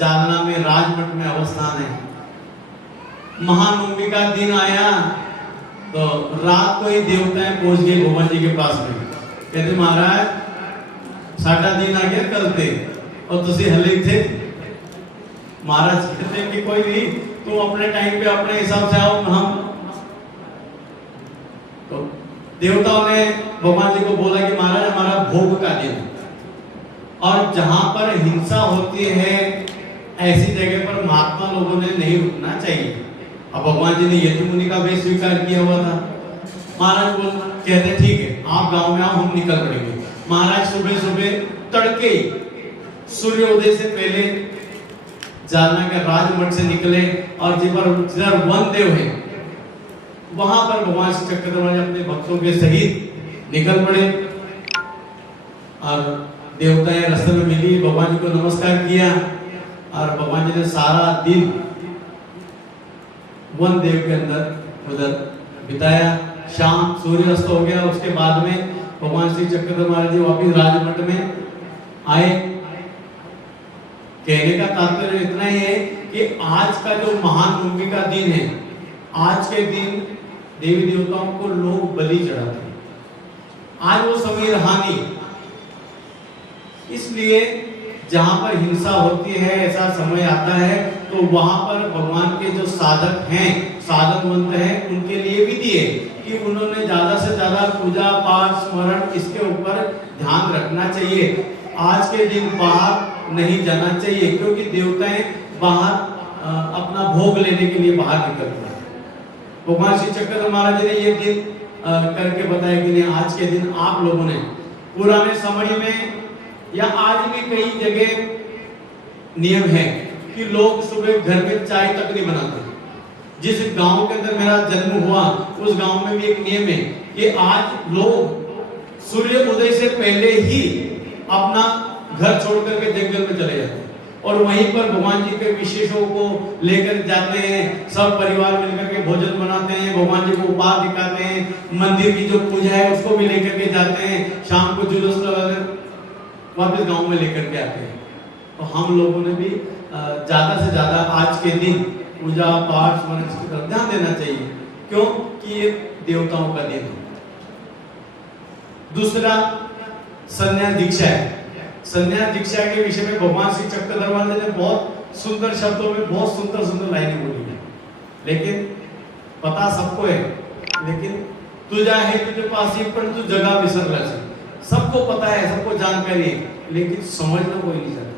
जालना में राजमठ में अवस्थान है। महानवमी का दिन आया तो रात को ही देवताएं पहुंच गए भगवान जी के पास में। कहते महाराज साढ़ा दिन आ गया कल थे और तुसी हले थे। महाराज कहते हैं कि कोई नहीं, तुम अपने टाइम पे अपने हिसाब से आओ। हम तो देवताओं ने भगवान जी को बोला कि महाराज हमारा भोग का दिन है और जहां पर हिंसा होती है ऐसी जगह पर महात्मा लोगों ने नहीं रुकना चाहिए। अब भगवान जी ने यदु मुनि का वेश स्वीकार किया हुआ था। महाराज बोल कहते ठीक है आप गांव में आओ, हम निकल पड़ेंगे। महाराज सुबह सुबह तड़के सूर्योदय से पहले जालना के राजमठ से निकले और जिधर वन देव है वहां पर भगवान श्री चक्रधर अपने भक्तों के सहित निकल पड़े और देवताएं रास्ते में मिली, भगवान जी को नमस्कार किया और भगवान जी ने सारा दिन वन देव के अंदर उधर बिताया। शाम सूर्यास्त हो गया, उसके बाद में भगवान श्री चक्रधर महाराज जी वापिस राजमठ में आए। कहने का तात्पर्य इतना ही है कि आज का जो महानवमी का दिन है, आज के दिन देवी देवताओं को लोग बलि चढ़ाते हैं। आज वो समय रहा नहीं, इसलिए जहां पर हिंसा होती है ऐसा समय आता है तो वहां पर भगवान के जो साधक हैं, साधकवंत हैं, उनके लिए भी दिए कि उन्होंने ज्यादा से ज्यादा पूजा पाठ स्मरण इसके ऊपर ध्यान रखना चाहिए। आज के दिन बाहर नहीं जाना चाहिए क्योंकि देवताएं बाहर अपना भोग लेने के लिए बाहर निकलते हैं। भगवान श्री चक्रधर महाराज जी ने ये दिन करके बताया कि नहीं, आज के दिन आप लोगों ने पुराने समय में या आज भी कई जगह नियम है कि लोग सुबह घर में चाय तक नहीं बनाते। जिस गांव के अंदर मेरा जन्म हुआ उस गांव में भी एक नियम है कि आज लोग सूर्य उदय से पहले ही अपना घर छोड़ करके जंगल में चले जाते हैं और वहीं पर भगवान जी के विशेषों को लेकर जाते हैं। सब परिवार मिलकर के भोजन बनाते हैं, भगवान जी को उपहार दिखाते हैं, मंदिर की जो पूजा है उसको भी लेकर के जाते हैं, शाम को जुलूस लगाकर वापस गांव में लेकर के आते हैं। तो हम लोगों ने भी ज्यादा से ज्यादा आज के दिन पूजा पाठ स्मरण पर ध्यान देना चाहिए क्योंकि ये देवताओं का दिन है। दूसरा संन्यास दीक्षा है। संन्यास दीक्षा के विषय में भगवान श्री चक्रधर महाराज ने बहुत सुंदर शब्दों में बहुत सुंदर सुंदर लाइनें बोली है, लेकिन पता सबको है, लेकिन तुझा है तुझे पास ही पर तू जगह विसर रहा है। सबको पता है, सबको जानकारी है, लेकिन समझना कोई नहीं चाहता।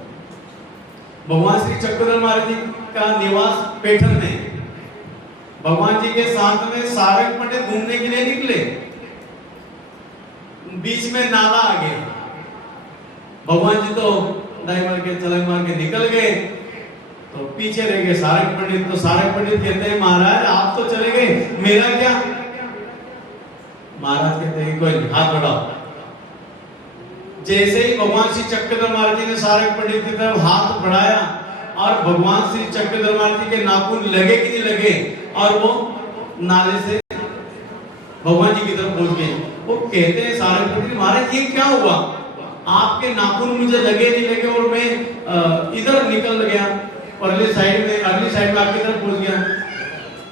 भगवान श्री चक्रधर महाराज जी का निवास पैठन में, भगवान जी के साथ में सारंग पंडित घूमने के लिए निकले, बीच में नाला आ गया। भगवान जी तो दाई मार के चलंग मार के निकल गए तो पीछे रह गए सारंग पंडित। तो सारंग पंडित कहते हैं महाराज आप तो चले गए, मेरा क्या? महाराज कहते हैं कोई हाथ बढ़ाओ। जैसे ही भगवान श्री चक्रधर महाराज जी ने सारंग पंडित की तरफ हाथ बढ़ाया और भगवान श्री चक्रधर महाराज जी के नाखून लगे कि नहीं लगे और वो नाले से भगवान जी की तरफ पहुंच गए। वो कहते हैं सारंग पंडित महाराज ये क्या हुआ, आपके नाखून मुझे लगे नहीं लगे और मैं इधर निकल गया, अगली साइड में आपकी तरफ पहुंच गया।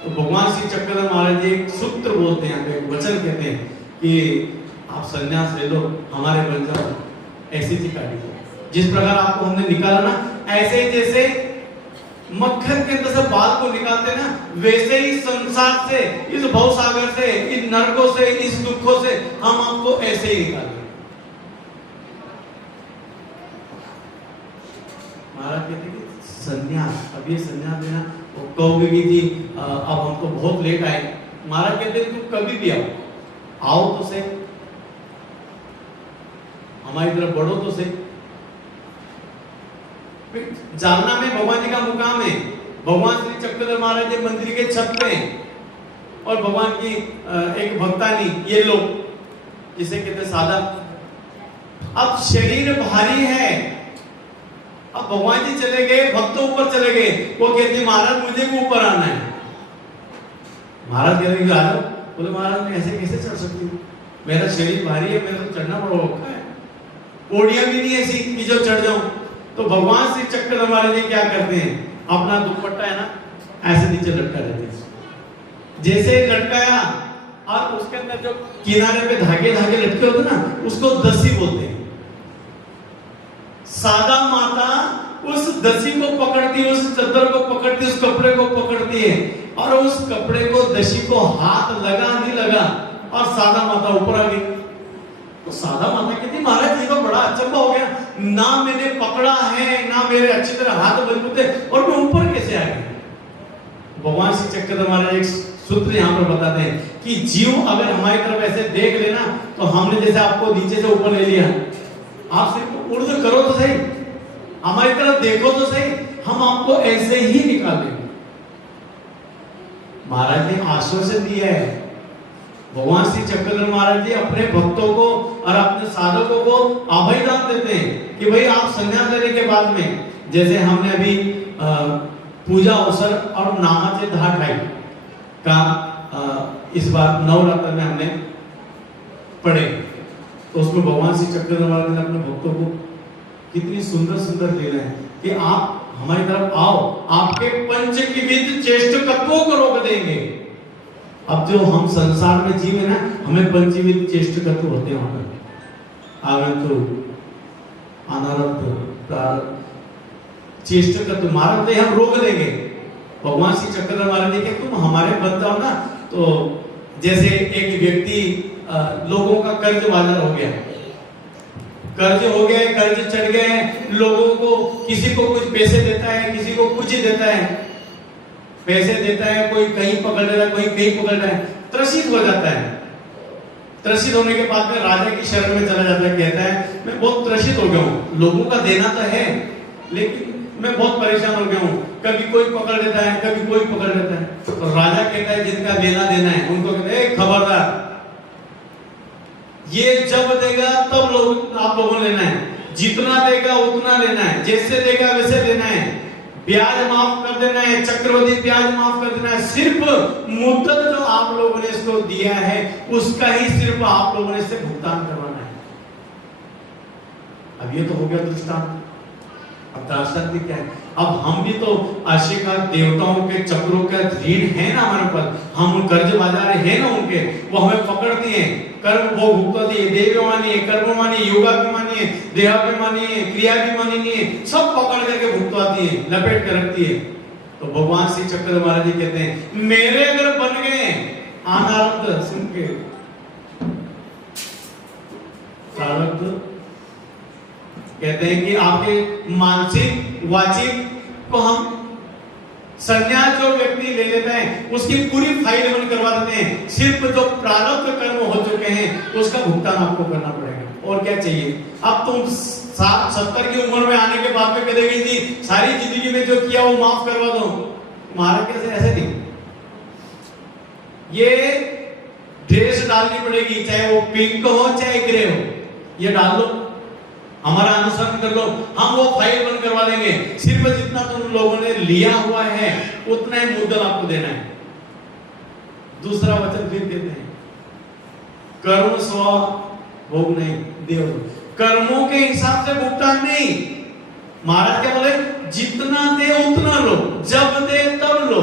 तो भगवान श्री चक्रधर महाराज जी एक सूत्र बोलते हैं, एक वचन कहते हैं कि आप संन्यास ले लो, हमारे बन जाओ। ऐसी थी काटी जिस प्रकार आपको हमने निकाला ना, ऐसे ही जैसे मक्खन के अंदर से बाल को निकालते ना, वैसे ही संसार से, इस भव सागर से, इन नरकों से, इस दुखों से हम आपको ऐसे ही निकालें। महाराज कहते हैं संन्यास, अब ये संन्यास लेना वो कहोगे भी थी अब हम तो बहुत लेट आए। महाराज कहते हैं तुम कभी भी आओ तो सही, हमारी तरफ बढ़ो तो सही। जालना में भगवान जी का मुकाम है, भगवान श्री चक्रधर महाराज जी मंदिर के छत पे और भगवान की एक भक्तानी, ये लोग जिसे कहते साधक। अब शरीर भारी है, अब भगवान जी चले गए, भक्त ऊपर चले गए, वो कहते महाराज मुझे भी ऊपर आना है। महाराज कह रहे आ जाओ। बोले महाराज मैं ऐसे कैसे चढ़ सकती हूँ, मेरा शरीर भारी है, मेरा तो चढ़ना पड़ा है, ओढ़िया भी नहीं ऐसी कि जो चढ़ जाऊं। तो तो भगवान श्री चक्रधर महाराज जी क्या करते हैं, अपना दुपट्टा है ना ऐसे नीचे लटका देते हैं, जैसे लटकाया और उसके अंदर जो किनारे पे धागे धागे लटके होते ना उसको दसी बोलते हैं। सादा माता उस दसी को पकड़ती है, उस चादर को पकड़ती है, उस कपड़े को पकड़ती है और उस कपड़े को दसी को हाथ लगा नहीं लगा और सादा माता ऊपर आ गई। तो सादा माता कहती महाराज ये तो बड़ा अचंभा हो गया, ना मैंने पकड़ा है ना मेरे अच्छी तरह हाथ मजबूत है और मैं ऊपर कैसे आ गई। भगवान श्री चक्रधर महाराज एक सूत्र यहाँ पर बताते हैं कि जीव अगर हमारी तरफ ऐसे देख लेना तो हमने जैसे आपको नीचे से ऊपर ले लिया, आप सिर्फ उर्द करो तो सही, हमारी तरफ देखो तो सही, हम आपको ऐसे ही निकाल देंगे। महाराज ने आश्वासन दिया है, भगवान श्री चक्रधर महाराज जी अपने भक्तों को और अपने साधकों को अभय दान देते हैं कि भाई आप संन्यास लेने के बाद में, जैसे हमने अभी पूजा अवसर और नामाचे 10 ढाई का इस बार नवरात्र में हमने पढ़े, तो उसमें भगवान श्री चक्रधर महाराज ने अपने भक्तों को कितनी सुंदर सुंदर लीला है कि आप हमारी तरफ आओ, आपके पंचविध चेष्टकत्वों को रोक देंगे। अब जो हम संसार में जीव है ना, हमें पंचविध चेष्टकत्व होते हैं, वहां पर आगंतुक, अनारब्ध, चेष्टकत्व मारते हम रोक देंगे। भगवान श्री चक्रधर महाराज जी के तुम हमारे बन जाओ ना, तो जैसे एक व्यक्ति लोगों का कर्ज बाजार हो गया, कर्ज हो गए, कर्ज चढ़ गए, लोगों को किसी को कुछ पैसे देता है, किसी को कुछ देता है, पैसे देता है, कोई कहीं पकड़ रहा है, कोई कहीं पकड़ रहा है, त्रसित हो जाता है। त्रसित होने के बाद में राजा की शरण में चला जाता है, कहता है मैं बहुत त्रसित हो गया हूँ, लोगों का देना तो है लेकिन मैं बहुत परेशान हो गया हूँ, कभी कोई पकड़ लेता है, कभी कोई पकड़ लेता है। तो राजा कहता है जिनका देना देना है उनको कहते हैं खबरदार, ये जब देगा तब लोग आप लोगों ने लेना है, जितना देगा उतना लेना है, जैसे देगा वैसे लेना है, ब्याज माफ कर देना है, चक्रवृद्धि ब्याज माफ कर देना है, सिर्फ मुद्दत जो आप लोगों ने इसको दिया है उसका ही सिर्फ आप लोगों ने इससे भुगतान करवाना है। अब ये तो हो गया दृष्टांत। अब दृष्टांत क्या है, अब हम भी तो आशिका देवताओं के चक्रों का ऋण है ना हमारे ऊपर, हम कर्ज बाजार है ना उनके, वो हमें पकड़ती हैं, कर्म वो भुगतती है, देव मानिए, कर्म मानिए, योगा भी मानिए, देहा भी मानिए, क्रिया भी मानिए, सब पकड़ करके भुगतवाती है, लपेट कर रखती है। तो भगवान श्री चक्रधर महाराज जी कहते हैं मेरे अगर बन गए अनारब्ध सुन के प्रारब्ध, कहते हैं कि आपके मानसिक वाचिक को हम संन्यास जो व्यक्ति ले लेता है उसकी पूरी फाइल बंद करवा देते हैं, सिर्फ जो प्रारब्ध कर्म हो चुके हैं उसका भुगतान आपको करना पड़ेगा। और क्या चाहिए, अब तुम 70 की उम्र में आने के बाद में कहेगी जी सारी जिंदगी में जो किया वो माफ करवा दो, तुम्हारा कैसे, ऐसे नहीं, ये ड्रेस डालनी पड़ेगी, चाहे वो पिंक हो चाहे ग्रे हो, ये डाल दो, हमारा अनुसरण कर लो, हम वो फाइल बंद करवा देंगे, सिर्फ जितना तुम लोगों ने लिया हुआ है उतना ही मुद्दल आपको देना है। दूसरा वचन फिर देते हैं कर्म स्व भोग नहीं देव, कर्मों के हिसाब से भुगतान नहीं। महाराज क्या बोले, जितना दे उतना लो, जब दे तब लो,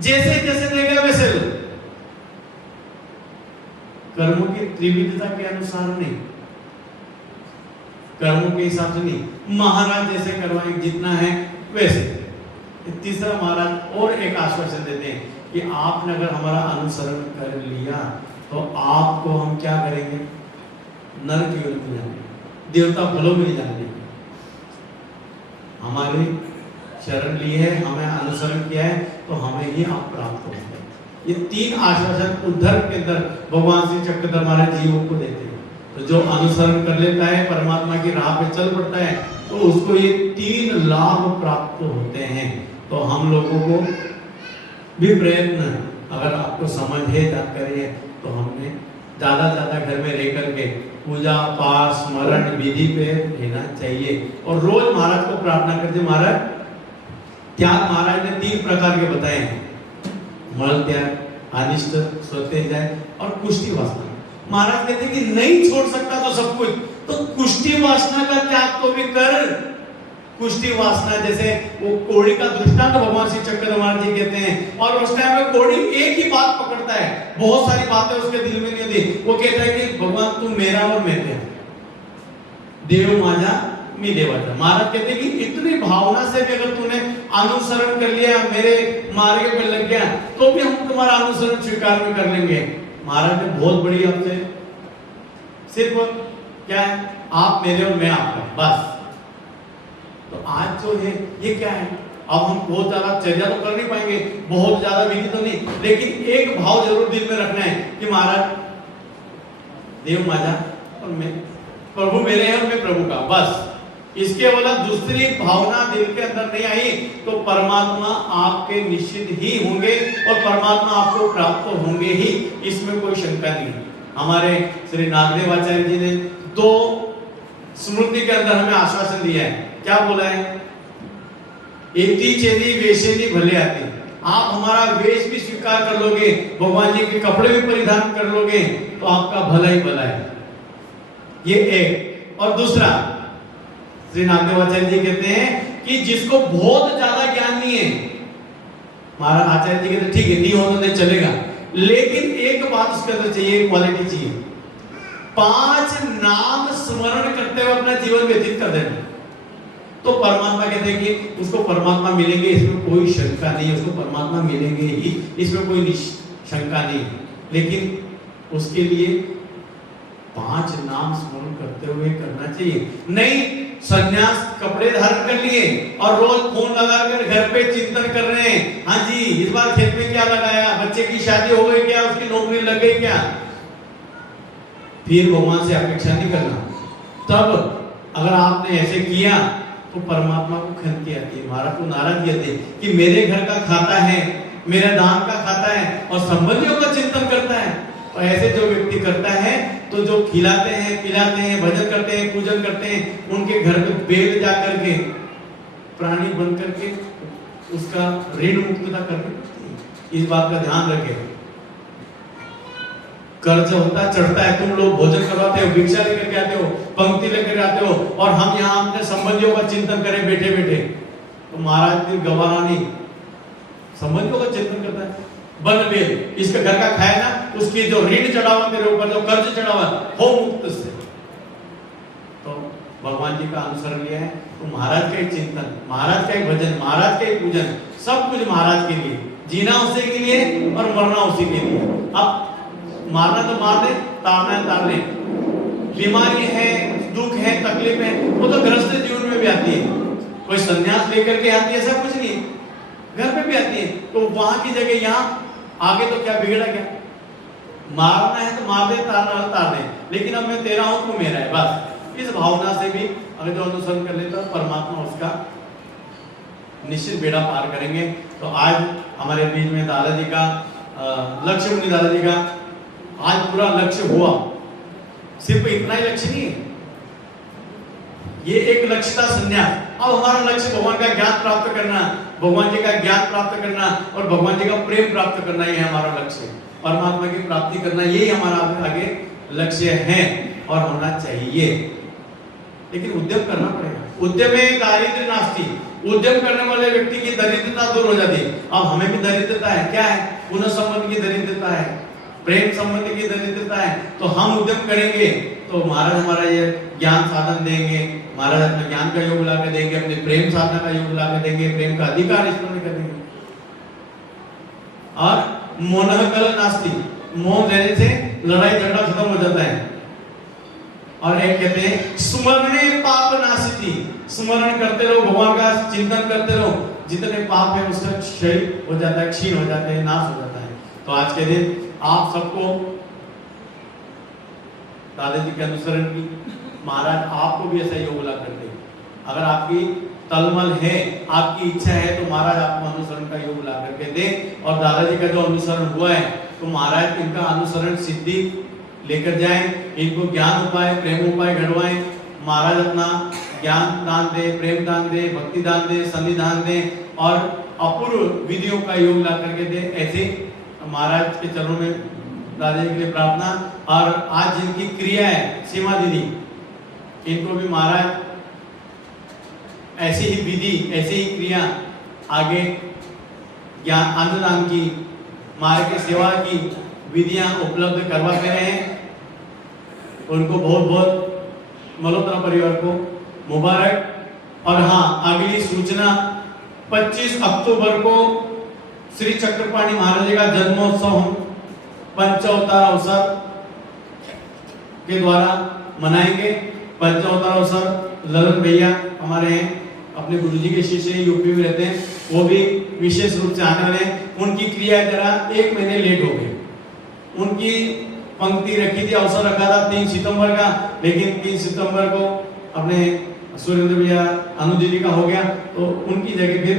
जैसे जैसे देगा वैसे लो, कर्मों की त्रिविधता के अनुसार नहीं, कर्मों के हिसाब से नहीं, महाराज जैसे करवाएंगे जितना है वैसे। तीसरा महाराज और एक आश्वासन देते हैं कि आपने अगर हमारा अनुसरण कर लिया तो आपको हम क्या करेंगे, नरक की ओर नहीं जाएंगे, देवता फलों में नहीं जाएंगे, हमारी शरण ली है, हमें अनुसरण किया है तो हमें ही आप प्राप्त होंगे। ये 3 आश्वासन उद्धर के अंदर भगवान श्री चक्रधर महाराज जीवों को देते हैं। तो जो अनुसरण कर लेता है, परमात्मा की राह पे चल पड़ता है, तो उसको ये 3 लाभ प्राप्त होते हैं। तो हम लोगों को भी प्रयत्न, अगर आपको समझ है, जानकारी है, तो हमने ज्यादा घर में रह करके पूजा पाठ स्मरण विधि पे रहना चाहिए और रोज महाराज को प्रार्थना करते। महाराज त्याग महाराज ने 3 प्रकार के बताए हैं, मल त्याग, अनिष्ट, स्वतेजाय और कुष्टि वासना। महाराज कहते हैं कि नहीं छोड़ सकता तो सब कुछ, तो कुष्ठी वासना का त्याग तो भी कर। कुष्ठी वासना, जैसे वो कोड़ी का दृष्टांत भगवान श्री चक्रधरमाल जी कहते हैं, और उस टाइम में कोड़ी एक ही बात पकड़ता है, बहुत सारी बातें उसके दिल में नहीं होती। वो कहता है कि भगवान तू मेरा और मैं तेरा, देव माझा मी देवाचा। महाराज कहते कि इतनी भावना से भी अगर तूने अनुसरण कर लिया, मेरे मार्ग पे लग गया, तो भी हम तुम्हारा अनुसरण स्वीकार में कर लेंगे। महाराज ने बहुत बड़ी आपसे सिर्फ क्या है, आप मेरे और मैं आपका, बस। तो आज जो है ये क्या है, अब हम बहुत ज्यादा चर्चा तो कर नहीं पाएंगे, बहुत ज्यादा विधि तो नहीं, लेकिन एक भाव जरूर दिल में रखना है कि महाराज देव माझा और मैं, प्रभु मेरे हैं और मैं प्रभु का, बस। इसके अलावा दूसरी भावना दिल के अंदर नहीं आई तो परमात्मा आपके निश्चित ही होंगे और परमात्मा आपको प्राप्त होंगे ही, इसमें कोई शंका नहीं। हमारे श्री नागदेव आचार्य जी ने 2 स्मृति के अंदर हमें आश्वासन दिया है। क्या बोला है? एती चेदी वेशेदी भले आती। आप हमारा वेश भी स्वीकार कर लोगे, भगवान जी के कपड़े भी परिधान कर लोगे, तो आपका भला ही भला है। ये एक। और दूसरा, श्री नागदेव आचार्य जी कहते हैं कि जिसको बहुत ज्यादा ज्ञान नहीं है, महाराज आचार्य जी कहते ठीक है, नहीं हो तो नहीं चलेगा, लेकिन एक बात उसके अंदर चाहिए, क्वालिटी चाहिए, 5 नाम स्मरण करते हुए अपना जीवन व्यतीत कर देना, तो परमात्मा कहते हैं कि उसको परमात्मा मिलेंगे, इसमें कोई शंका नहीं है, उसको परमात्मा मिलेंगे ही, इसमें कोई शंका नहीं। लेकिन उसके लिए 5 नाम स्मरण करते हुए करना चाहिए। नहीं संन्यास कपड़े धारण कर लिए और रोज फोन लगाकर घर पे चिंतन कर रहे हैं, हाँ जी इस बार खेत में क्या लगाया, बच्चे की शादी हो गई क्या, उसकी नौकरी लग गई क्या, फिर भगवान से अपेक्षा नहीं करना। तब अगर आपने ऐसे किया तो परमात्मा को खंती आती है, महाराज को नाराजगी आती है कि मेरे घर का खाता है, मेरे दान का खाता है और संबंधियों का चिंतन करता है। और ऐसे जो व्यक्ति करता है तो जो खिलाते हैं, पिलाते हैं, भजन करते हैं, पूजन करते हैं, उनके घर में बेल जा करके प्राणी बन करके उसका ऋण मुक्तता करनी। इस बात का ध्यान रखें। कर्ज होता चढ़ता है, तुम लोग भोजन करवाते हो, भिक्षा लेकर के आते हो, पंक्ति लेकर आते हो, और हम यहाँ अपने संबंधियों का चिंतन करें बैठे बैठे, तो महाराज की गवारानी संबंधियों का चिंतन करता है। बन बेल, इसका घर का खाए ना, उसकी जो ऋण चढ़ा हुआ तेरे ऊपर, जो कर्ज चढ़ा हुआ हो मुक्त से। तो भगवान जी का अनुसरण लिया है तो महाराज का ही चिंतन, महाराज का ही भजन, महाराज का ही पूजन, सब कुछ महाराज के लिए, जीना उसी के लिए और मरना उसी के लिए। अब मारना तो मार दे, तारना है तार ले, बीमारी है, दुख है, तकलीफ है, वो तो गृहस्थ जीवन में भी आती है, कोई संन्यास लेकर के आती है ऐसा कुछ नहीं, घर पे भी आती है। तो वहां की जगह यहाँ आगे तो क्या बिगड़ा, क्या मारना है तो मार दे, तारना है तार दे, लेकिन अब मैं तेरा हूं तू मेरा है, बस। इस भावना से भी अगर जो अनुसरण कर लेता है परमात्मा उसका निश्चित बेड़ा पार करेंगे। तो आज हमारे बीच में दादाजी का लक्ष्य मुनि दादाजी का आज पूरा लक्ष्य हुआ। सिर्फ इतना ही लक्ष्य नहीं है, ये एक लक्ष्य था संन्यास। अब हमारा लक्ष्य भगवान का ज्ञान प्राप्त करना, भगवान जी का ज्ञान प्राप्त करना और भगवान जी का प्रेम प्राप्त करना, ही है हमारा लक्ष्य। परमात्मा की प्राप्ति करना, यही हमारा आगे लक्ष्य है और होना चाहिए। लेकिन उद्यम करना पड़ेगा। उद्यम में दारिद्र्य नास्ति, उद्यम करने वाले व्यक्ति की दरिद्रता दूर हो जाती है। अब हमें भी दरिद्रता है, क्या है? पुनः संबंध की दरिद्रता है, प्रेम संबंध की दरिद्रता है। तो हम उद्यम करेंगे तो महाराज हमारा ये ज्ञान साधन देंगे, महाराज अपने ज्ञान का योग ला के देंगे, अपने प्रेम साधना का योग ला के देंगे, प्रेम का अधिकार इसमें कर देंगे। और मोह कल नास्ति, मोह देने से लड़ाई झगड़ा खत्म हो जाता है। और एक कहते हैं स्मरणे पाप नाशिति, स्मरण करते रहो, भगवान का चिंतन करते रहो, जितने पाप है उसका क्षय हो जाता है, क्षीण हो जाते हैं, नाश हो जाता है। तो आज के दिन आप सबको दादाजी के अनुसरण की, महाराज आपको भी ऐसा योग ला करते। अगर आपकी तलमल है, आपकी इच्छा है, तो महाराज आपको अनुसरण का योग ला करके दे। और दादाजी का जो अनुसरण हुआ है तो महाराज इनका अनुसरण सिद्धि लेकर जाएं, इनको ज्ञान उपाय, प्रेम उपाय घड़वाएं। महाराज अपना ज्ञान दान दे, प्रेम दान दे, भक्ति दान दे, सन्निधान दे और अपूर्व विधियों का योग ला करके दे। ऐसे महाराज के चरणों में दादाजी के लिए प्रार्थना। और आज जिनकी क्रिया है, सीमा दीदी इनको भी महाराज ऐसी ही विधि, ऐसी ही क्रिया आगे ज्ञान अन्नदान की, मार्ग की सेवा की विधियां उपलब्ध करवाते रहे हैं। उनको बहुत बहुत मल्होत्रा परिवार को मुबारक। और हाँ, अगली सूचना 25 अक्टूबर को श्री चक्रपाणी महाराज जी का जन्मोत्सव पंचावतार अवसर के द्वारा मनाएंगे। पंचावतार अवसर ललन भैया हमारे हैं, अपने गुरुजी के शिष्य यूपी में रहते हैं, वो भी विशेष रूप से आने वाले हैं। उनकी क्रिया जरा 1 महीने लेट हो गई। उनकी पंक्ति रखी थी, अवसर रखा था 3 सितंबर का, लेकिन 3 सितंबर को अपने सुरेंद्र भैया अनुज जी का हो गया, तो उनकी जगह फिर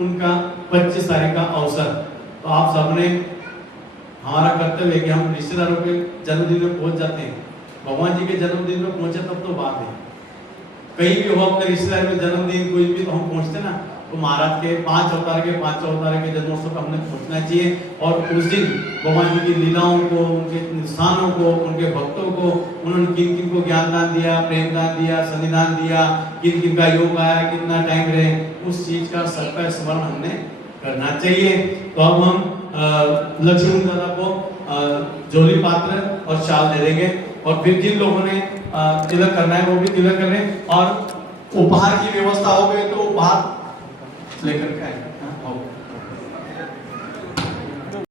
उनका 25 तारीख का अवसर। तो आप सबने हमारा कर्तव्य है कि हम रिश्तेदारों के जन्मदिन में पहुंच जाते हैं। भगवान जी के जन्मदिन में पहुंचे तब तो बात है, कहीं भी हो अपने रिश्तेदार में जन्मदिन कोई भी तो हम पहुंचते ना, तो महाराज के 5 अवतार के जन्मोत्सव पर हमने पहुंचना चाहिए। और उस दिन भगवान जी की लीलाओं को, उनके निशानों को, उनके भक्तों को, उन्होंने किन किन को ज्ञान दान दिया, प्रेम दान दिया, सन्निधान दिया, किन किन का योग आया, कितना टाइम रहे, उस चीज का सबका स्मरण हमने करना चाहिए। तो अब हम लक्ष्मण दादा को जोली पात्र और शाल दे देंगे, और फिर जिन लोगों ने तिलक करना है वो भी तिलक करें, और उपहार की व्यवस्था हो गई तो उपहार लेकर के आए।